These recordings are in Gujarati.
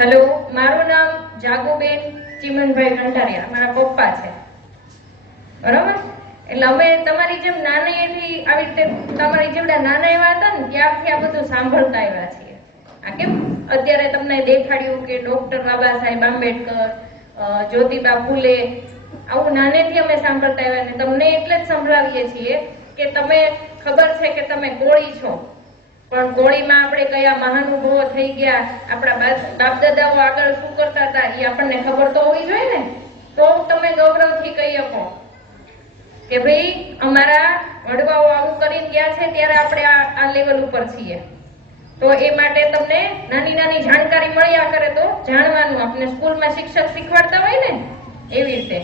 હેલો મારું નામ જાગુબેન ચીમનભાઈ કંટારિયા મારા પપ્પા છે. બરાબર? એટલે અમે તમારી જેમ નાનીથી આવી રીતે તમારી જેવડા નાના એવા હતા ને, ત્યારથી આ બધું સાંભળતા આવ્યા છીએ. આ કેમ? અત્યારે તમને દેખાડ્યું કે ડોક્ટર બાબા સાહેબ આંબેડકર જ્યોતિબા ફૂલે, આવું નાનેથી અમે સાંભળતા આવ્યા ને તમને એટલે જ સંભળાવીએ છીએ કે તમે, ખબર છે કે તમે કોળી છો. પણ ગોળીમાં આપણે કયા મહાનુભવો થઈ ગયા, આપણા બાપ દાદાઓ આગળ શું કરતા હતા એ આપણને ખબર તો હોવી જોઈએ ને? તો તમે ગૌરવથી કહી શકો કે ભાઈ, અમારા વડવાઓ આવું કરીને ગયા છે, ત્યારે આપણે આ લેવલ ઉપર છીએ. તો એ માટે તમને નાની નાની જાણકારી મળ્યા કરે તો જાણવાનું. આપણે સ્કૂલમાં શિક્ષક શીખવાડતા હોય ને, એવી રીતે.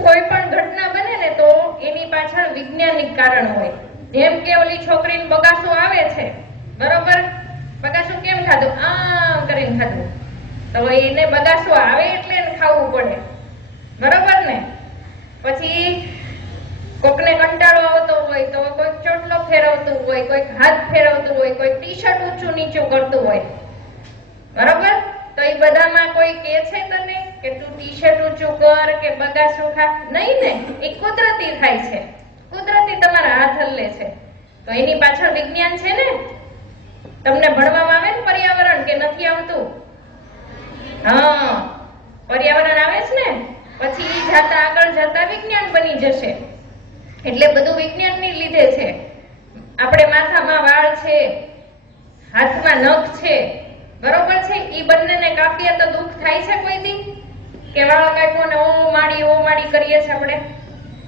કોઈ પણ ઘટના બને ને તો એની પાછળ વૈજ્ઞાનિક કારણ હોય. જેમ કે ઓલી છોકરીને બગાસું આવે છે. બરોબર? બગાસું કેમ ખાધું? આમ કરીને ખાધું. તો એને બગાસું આવે એટલે એને ખાવું પડે. બરોબર ને? પછી કોકને કંટાળો આવતો હોય તો કોઈક ચોટલો ફેરવતું હોય, કોઈક હાથ ફેરવતું હોય, કોઈક ટી શર્ટ ઊંચું નીચું કરતું હોય. બરોબર? તો એ બધામાં કોઈ કે છે તને કે તું ટી શર્ટ ઊંચું કર કે બગાસું ખા? નહીં ને? એ કુદરતી થાય છે. કુદરતી તમારા હાથ હલ્લે છે. તો એની પાછળ વિજ્ઞાન છે ને? તમને ભણવામાં આવે ને પર્યાવરણ કે નથી આવતું? હા, પર્યાવરણ આવે છે ને? પછી જાતા આગળ જતા વિજ્ઞાન બની જશે. એટલે બધું વિજ્ઞાનની લીધે છે. આપણે માથામાં વાળ છે, હાથમાં નખ છે. બરોબર છે? ઈ બંનેને કાપીએ તો દુઃખ થાય છે કોઈ દી? કે વાળ કાપ્યો ને ઓ માડી ઓ માડી કરીએ છે આપણે?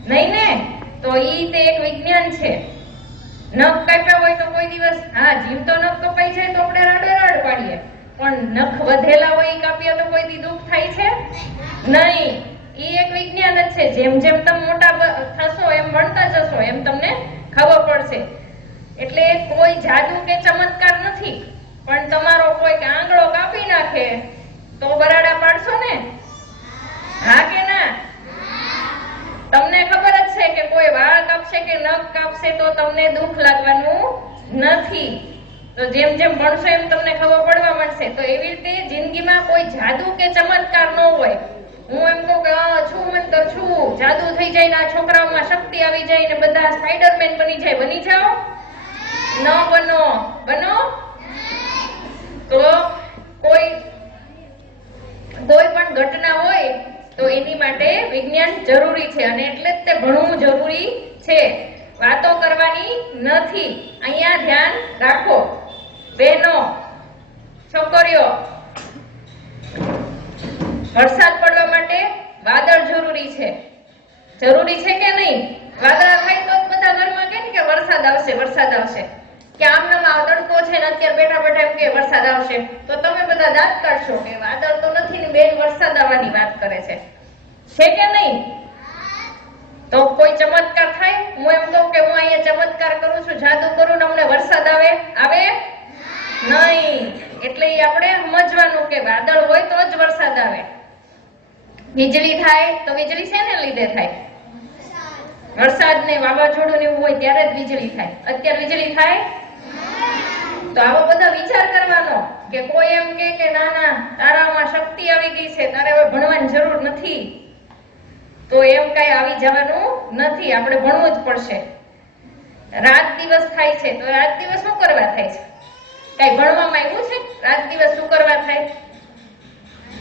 નહીં ને? તો ઈ તે એક વિજ્ઞાન છે. નખ કાપ્યા હોય તો કોઈ દિવસ, હા જીવતો નખ કપાઈ જાય તો આપણે રડે રડ પાડીએ. પણ નખ વધેલા હોય એ કાપીએ તો કોઈ દી દુઃખ થાય છે? નહીં. ઈ એક વિજ્ઞાન જ છે. જેમ જેમ તમે મોટા થશો, એમ ભણતા જશો, એમ તમને ખબર પડશે. એટલે કોઈ જાદુ કે ચમત્કાર નથી. પણ તમારો કોઈ આંગળો કાપી નાખે તો બરાડા પાડશો ને? હા કે ના તમને ખબર જ છે કે કોઈ કે નખ કાપશે તો તમને દુઃખ લાગવાનું નથી. તો જેમ જેમ ભણશો એમ તમને ખબર પડવા મળશે તો એવી રીતે જિંદગીમાં કોઈ જાદુ કે ચમત્કાર ન હોય. હું એમ કહું કે છું તો છું. જાદુ થઈ જાય ને આ છોકરાઓમાં શક્તિ આવી જાય ને બધા સ્પાઈડરમેન બની જાય. બની જાઓ? ન બનો. બનો તો કોઈ કોઈ પણ ઘટના હોય એની માટે વિજ્ઞાન જરૂરી છે અને એટલે જ તે ભણવું જરૂરી છે. વાતો કરવાની નથી. અહીંયા ધ્યાન રાખો. બહેનો છોકરીઓ, વરસાદ પડવા માટે વાદળ જરૂરી છે. જરૂરી છે કે નહીં? વાદળ થાય તો બધા ઘરમાં કે કે વરસાદ આવશે વરસાદ આવશે. કે આમનામાં તડકો છે ને અત્યારે બેઠા બેઠા એમ કે વરસાદ આવશે. તો તમે બધા દાંત કાઢશો કે વાદળ તો નથી ને બેન વરસાદ આવવાની વાત કરે છે. છે કે નહીં? તો કોઈ ચમત્કાર થાય? હું એમ કહું કે હું અહીંયા ચમત્કાર કરું છું, જાદુ કરું ને અમને વરસાદ આવે? આવે? નહીં. એટલે આપણે સમજવાનું કે વાદળ હોય તો જ વરસાદ આવે. વીજળી થાય તો વીજળી શેને લીધે થાય? વરસાદ ને વાવાઝોડું ને એવું હોય ત્યારે જ વીજળી થાય. અત્યારે વીજળી થાય? તો આવો બધા વિચાર કરવાનો કે કોઈ એમ કે, ના ના, તારામાં શક્તિ આવી ગઈ છે, તારે હવે ભણવાની જરૂર નથી. તો એમ કઈ આવી જવાનું નથી, આપણે ભણવું જ પડશે. રાત દિવસ થાય છે, તો રાત દિવસ શું કરવા થાય છે? કઈ ભણવામાં આવ્યું છે? રાત દિવસ શું કરવા થાય?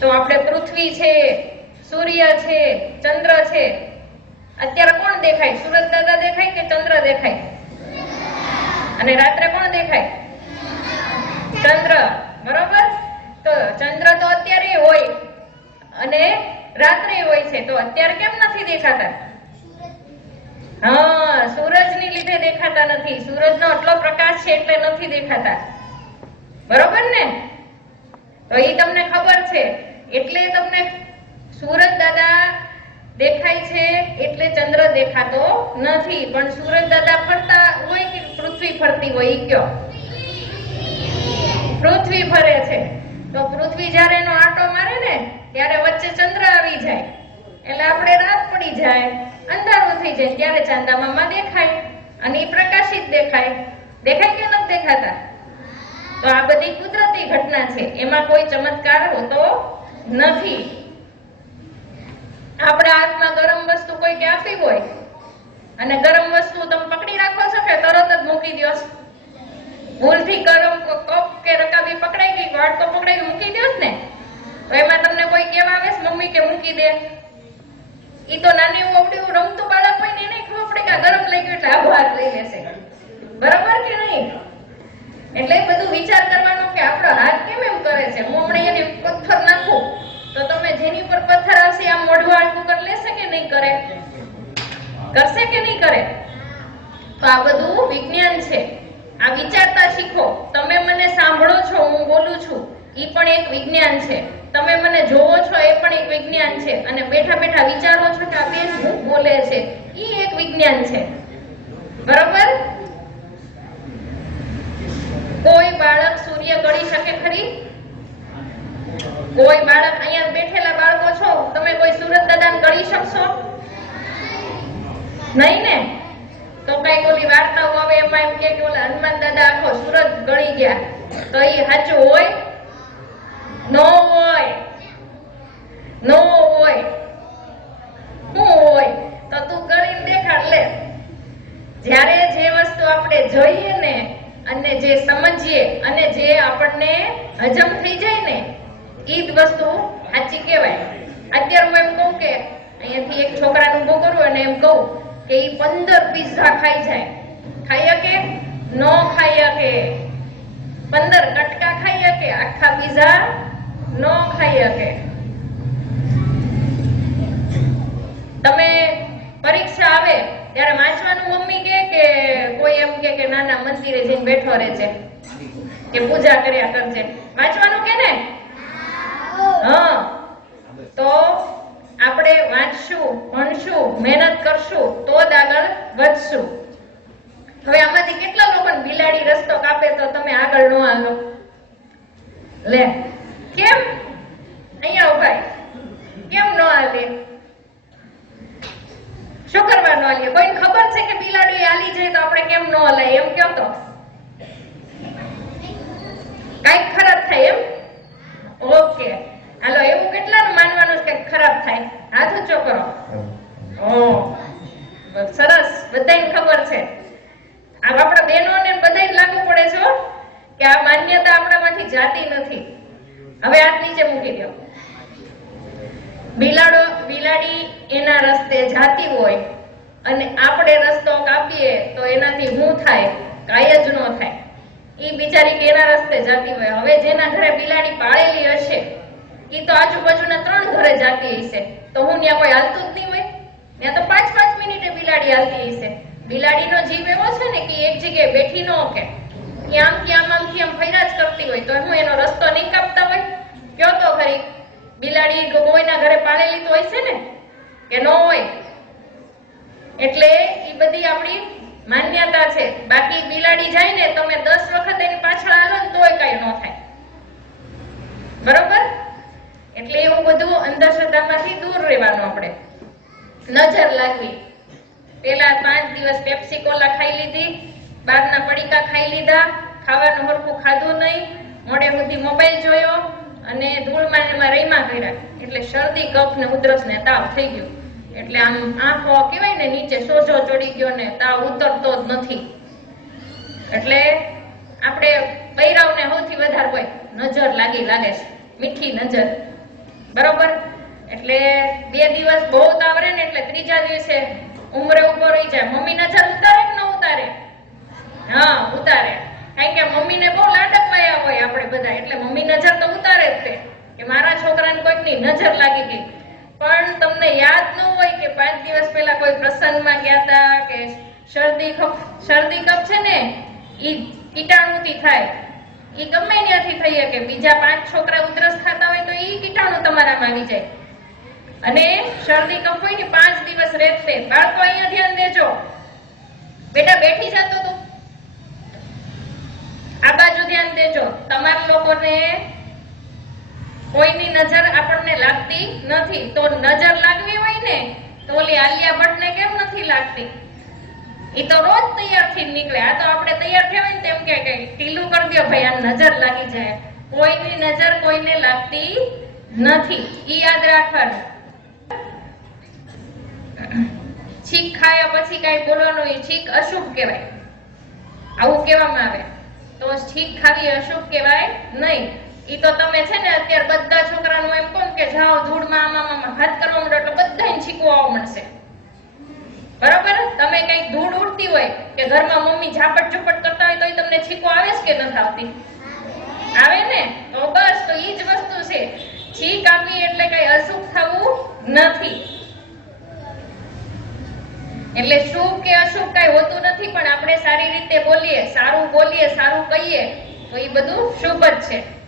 તો આપણે પૃથ્વી છે, સૂર્ય છે, ચંદ્ર છે. અત્યારે કોણ દેખાય? સુરજ દાદા દેખાય કે ચંદ્ર દેખાય? અને રાત્રે કોણ દેખાય? ચંદ્ર. બરોબર? તો ચંદ્ર તો અત્યારે હોય. અને રાત્રે હોય છે, તો અત્યારે કેમ નથી દેખાતા? હા, સૂરજની લીધે દેખાતા નથી. સૂરજનો આટલો પ્રકાશ છે એટલે નથી દેખાતા. બરોબર ને? તો એ તમને ખબર છે, એટલે તમને સૂરજ દાદા દેખાય છે, એટલે ચંદ્ર દેખાતો નથી. પણ સૂરજ દાદા ફરતા હોય કે પૃથ્વી ફરતી હોય કયો? પૃથ્વી ફરે છે. તો પૃથ્વી જ્યારે એનો આંટો મારે ને ત્યારે વચ્ચે ચંદ્ર આવી જાય. એટલે આપણે રાત પડી જાય, અંધારું થઈ જાય, ત્યારે ચાંદા મામા દેખાય અને એ પ્રકાશિત દેખાય. દેખાય કે નથી દેખાતા? તો આ બધી કુદરતી ઘટના છે. એમાં કોઈ ચમત્કાર હોતો નથી. આપણા હાથમાં ગરમ વસ્તુ કોઈ કે આપી હોય? અને ગરમ વસ્તુ તમે પકડી રાખો છો કે તરત જ મૂકી દો ભૂલથી ગરમ કપ કે રકાબી પકડાઈ ગઈ વાટકો પકડાઈ મૂકી દો ને. તો એમાં તમને કોઈ કેવા આવે મમ્મી કે મૂકી દે? ઈ તો નાની ઓવડી રમતું બાળક હોય ને એને ખબર પડે કે ગરમ લઈ ગયું એટલે આભાર લઈ લેશે બરાબર કે નહીં? એટલે બધું વિચાર કરવાનો કે આપણો હાથ કેમ એમ કરે છે? હું હમણાં એને પથ્થર નાખું, તો તમે જેની પર પથ્થર આવશે આ મોઢું આડકું કરી લેશે કે નહીં કરે? કરશે કે નહીં કરે? તો આ બધું વિજ્ઞાન છે. આ વિચારતા શીખો. તમે મને સાંભળો છો, હું બોલું છું. એ પણ એક વિજ્ઞાન છે. જોવો છો, એ પણ એક વિજ્ઞાન છે. અને બેઠા બેઠા વિચારો છો કે આ શું બોલે છે, એ એક વિજ્ઞાન છે. બરોબર? કોઈ બાળક સૂર્ય ગળી શકે ખરી? કોઈ બાળક અહીંયા બેઠેલા બાળકો છો? તમે કોઈ સુરત દાદાને ગળી શકશો? નહીં ને? તો કંઈક ઓલી વાર્તાઓ આવે એમાં એમ કે ઓલા હનુમાન દાદા આખો સુરત ગળી ગયા. તો એ સાચું હોય? ન હોય. નો હોય. શું હોય. તો તું કરીને દેખાડ, લે. જ્યારે જે વસ્તુ આપણે જોઈએ ને, અને જે સમજીએ, અને જે આપણને હજમ થઈ જાય ને, ઈ જ વસ્તુ સાચી કહેવાય. અત્યારે હું એમ કહું કે અહીંયાથી એક છોકરાનું ઉભું કરું અને એમ કહું કે ઈ પંદર પિઝા ખાઈ જાય. ખાઈ શકે? નો ખાઈ શકે. પંદર કટકા ખાઈ શકે? આખા પિઝા નો ખાઈ શકે તમે પરીક્ષા આવે ત્યારે વાંચવાનું મમ્મી કે કે કોઈ એમ કે કે નાના મંદિરે જઈને બેઠો રહે છે. કે પૂજા કર્યા કરજે. વાંચવાનું કે ને હા. તો આપણે વાંચશું, ભણશું, મહેનત કરશું, તો જ આગળ વધશું. હવે આમાંથી કેટલા લોકોને બિલાડી રસ્તો કાપે તો તમે આગળ ન હાલો. લે. કેમ? અહીંયા ઊભા કેમ ન હાલે? શું કરવાનું હાલીએ કોઈને ખબર છે કે બિલાડી હાલી જાય તો આપણે કેમ ન હલાય એમ કયો તો? કંઈક ખરાબ થાય એમ? ઓકે. હાલો, એવું કેટલાનું માનવાનું છે ખરાબ થાય? હાથ ઊંચો કરો. સરસ. બધાને ખબર છે. આ આપણા બહેનોને બધાને લાગુ પડે છે કે આ માન્યતા આપણામાંથી જાતી નથી. હવે હાથ નીચે મૂકી દો. બિલાડો, બિલાડી એના રસ્તે જાતી હોય અને આપણે રસ્તો કાપીએ તો એનાથી હું થાય, કાંઈ જ ન થાય. એ બિચારી કેના રસ્તે જતી હોય. હવે જેના ઘરે બિલાડી પાળેલી હશે એ તો આજુબાજુના ત્રણ ઘરે જાતી હશે. તો હું ત્યાં કોઈ હાલતું જ નહીં હોય. ત્યાં તો પાંચ પાંચ મિનિટે બિલાડી હાલતી હશે. બિલાડીનો જીવ એવો છે ને કે એક જગ્યાએ બેઠી ન કે ઈ આમથી આમ આમથી આમ ફર્યા જ કરતી હોય. તો હું એનો રસ્તો નહીં કાપતા હોય? કયો તો ખરી? બિલાડી કોઈના ઘરે પાળેલી તો હોય છે ને? કે ન હોય? એટલે એ બધી આપણી માન્યતા છે. બાકી બિલાડી જાય ને તમે દસ વખત એની પાછળ આવો ને, તોય કઈ ન થાય. બરોબર? એટલે એવું બધું અંધશ્રદ્ધામાંથી દૂર રહેવાનું આપણે. નજર લાગવી. પેલા પાંચ દિવસ પેપ્સી કોલા ખાઈ લીધી, બહારના પડીકા ખાઈ લીધા, ખાવાનું હરખું ખાધું નહીં. મોડે સુધી મોબાઈલ જોયો અને ધૂળમાં એમાં રહીમાં કર્યા. એટલે શરદી, કફ ને ઉધરસ ને તાવ થઈ ગયો. એટલે આમ આંખો કહેવાય ને નીચે સોજો ચડી ગયો ને તાવ ઉતરતો જ નથી. એટલે આપણે બૈરાવને સૌથી વધારે હોય નજર લાગી લાગે છે, મીઠી નજર. બરોબર? એટલે બે દિવસ બહુ તાવ રહે ને એટલે ત્રીજા દિવસે ઉમરે ઊભો રહી જાય. મમ્મી નજર ઉતારે કે ન ઉતારે? હા, ઉતારે. કારણ કે મમ્મીને બહુ લાડકવાયા હોય આપણે બધા. એટલે મમ્મી નજર તો ઉતારે જ તે. કે મારા છોકરાને કોઈકની નજર લાગી ગઈ. પણ તમને યાદ ન હોય કે પાંચ દિવસ પહેલા કોઈ પ્રસંગમાં ગયા હતા કે શરદી કફ શરદી કફ છે ને, ઈ કીટાણુથી થાય. ઈ ગમે ત્યાંથી થઈ શકે. બીજા પાંચ છોકરા ઉધરસ ખાતા હોય તો ઈ કીટાણુ તમારામાં આવી જાય. અને શરદી કફ હોય ને, પાંચ દિવસ રહેશે. બાળકો અહીંયા ધ્યાન દેજો. બેટા બેઠી જતો તું. આ બાજુ ધ્યાન દેજો. તમારા લોકોને કોઈની નજર આપણને લાગતી નથી. તો નજર લાગવી હોય ને, તો ઓલી આલિયા ભટ્ટને કેમ નથી લાગતી? એ તો રોજ તૈયારથી નીકળે. આ તો આપણે તૈયાર થયા હોય ને તેમ કે ઢીલું કરી દો ભાઈ, આ નજર લાગી જાય. કોઈની નજર કોઈને લાગતી નથી. ઈ યાદ રાખવાનું. છીક ખાયા પછી કઈ બોલવાનું એ છીક અશુભ કહેવાય. આવું કહેવામાં આવે. તો છીક ખાવી અશુભ કહેવાય નહીં. ઈ તો તમે છે ને અત્યારે બધા છોકરાનું એમ કોણ કે જાઓ ધૂળમાં આમાં આમાં હાથ કરવા માંડો એટલે બધાને આવવા મળશે. બરોબર? તમે કંઈક ધૂળ ઉડતી હોય કે ઘરમાં મમ્મી ઝાપટ ઝુપટ કરતા હોય તો એ તમને છીકો આવે છે કે નથી આવતી? આવે ને? તો બસ, તો ઈ જ વસ્તુ છે. છીક આવવી એટલે કઈ અશુભ થવું નથી. એટલે શુભ કે અશુભ કઈ હોતું નથી, પણ આપણે સારી રીતે બોલીએ, સારું બોલીએ, સારું કહીએ, તો એ બધું શુભ જ છે.